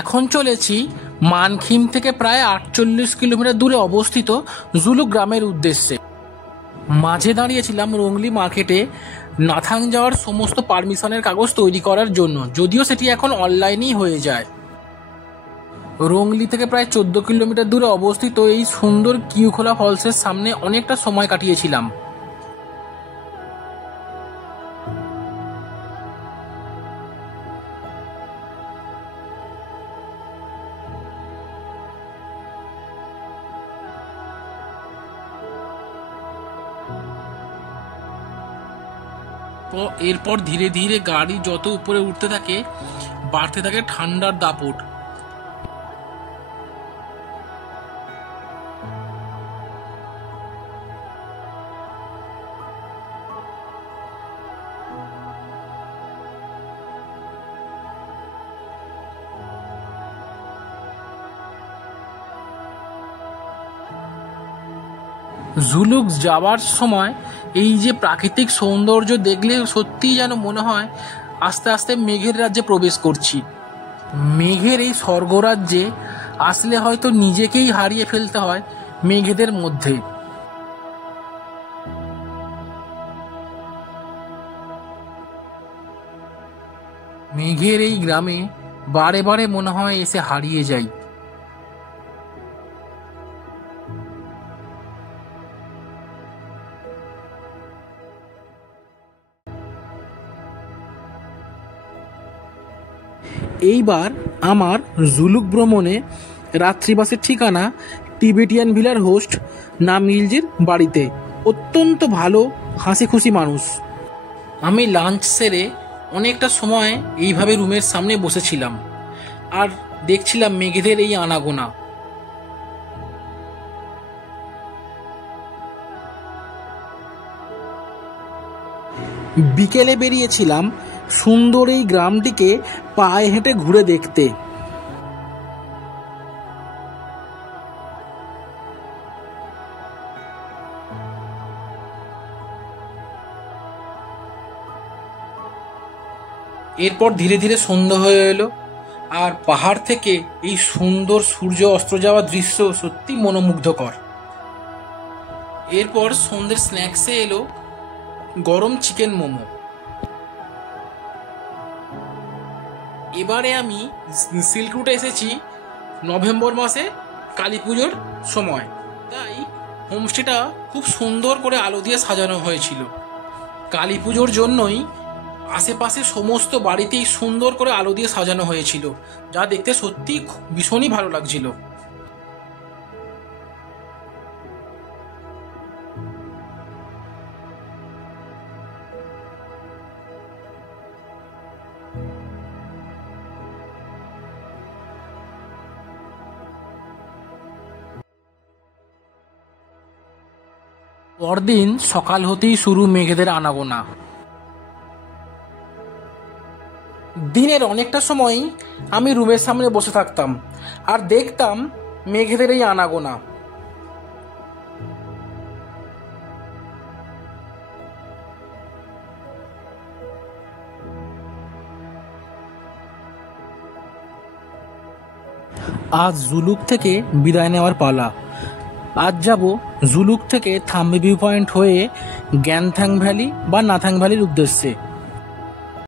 এখন চলেছি মানখিম থেকে প্রায় 48 কিলোমিটার দূরে অবস্থিত জুলুক গ্রামের উদ্দেশ্যে। মাঝে দাঁড়িয়েছিলাম রংলি মার্কেটে নাথাং যাওয়ার সমস্ত পারমিশনের কাগজ তৈরি করার জন্য, যদিও সেটি এখন অনলাইনেই হয়ে যায়। রংলি থেকে প্রায় 14 কিলোমিটার দূরে অবস্থিত এই সুন্দর কিউখোলা ফলসের সামনে অনেকটা সময় কাটিয়েছিলাম। এরপর ধীরে ধীরে গাড়ি যত উপরে উঠতে থাকে বাড়তে থাকে ঠান্ডার দাপট। জুলুক যাওয়ার সময় এই যে প্রাকৃতিক সৌন্দর্য দেখলে সত্যিই যেন মনে হয় আস্তে আস্তে মেঘের রাজ্যে প্রবেশ করছি। মেঘের এই স্বর্গরাজ্যে আসলে হয়তো নিজেকেই হারিয়ে ফেলতে হয় মেঘেদের মধ্যে। মেঘের এই গ্রামে বারে বারে মনে হয় এসে হারিয়ে যাই। এইবার আমার জুলুক ভ্রমণে রাত্রিবাসের ঠিকানা টিবেটিয়ান ভিলার হোস্ট নামিলজির বাড়িতে। অত্যন্ত ভালো হাসি খুশি মানুষ। আমি লাঞ্চ সেরে অনেকটা সময় এইভাবে রুমের সামনে বসেছিলাম আর দেখছিলাম মেঘেদের এই আনাগোনা। বিকেলে বেরিয়েছিলাম সুন্দর এই গ্রামটিকে পায়ে হেঁটে ঘুরে দেখতে। এরপর ধীরে ধীরে সন্ধ্যা হয়ে এলো আর পাহাড় থেকে এই সুন্দর সূর্য অস্ত যাওয়ার দৃশ্য সত্যি মনোমুগ্ধকর। এরপর সন্ধ্যের স্ন্যাক্সে এলো গরম চিকেন মোমো। এবারে আমি সিল্ক রুটে এসেছি নভেম্বর মাসে কালী পুজোর সময়, তাই হোমস্টেটা খুব সুন্দর করে আলো দিয়ে সাজানো হয়েছিল। কালী পুজোর জন্যই আশেপাশে সমস্ত বাড়িতেই সুন্দর করে আলো দিয়ে সাজানো হয়েছিল, যা দেখতে সত্যি ভীষণই ভালো লাগছিল। পরদিন সকাল হতেই শুরু মেঘেদের আনাগোনা। দিনের অনেকটা সময়ই আমি রুমের সামনে বসে থাকতাম আর দেখতাম মেঘেদের এই আনাগোনা। আজ জুলুক থেকে বিদায় নেওয়ার পালা। আজ যাব জুলুক থেকে থাম্বে ভিউ পয়েন্ট হয়ে গ্যানথাং ভ্যালি বা নাথাং ভ্যালির উদ্দেশ্যে।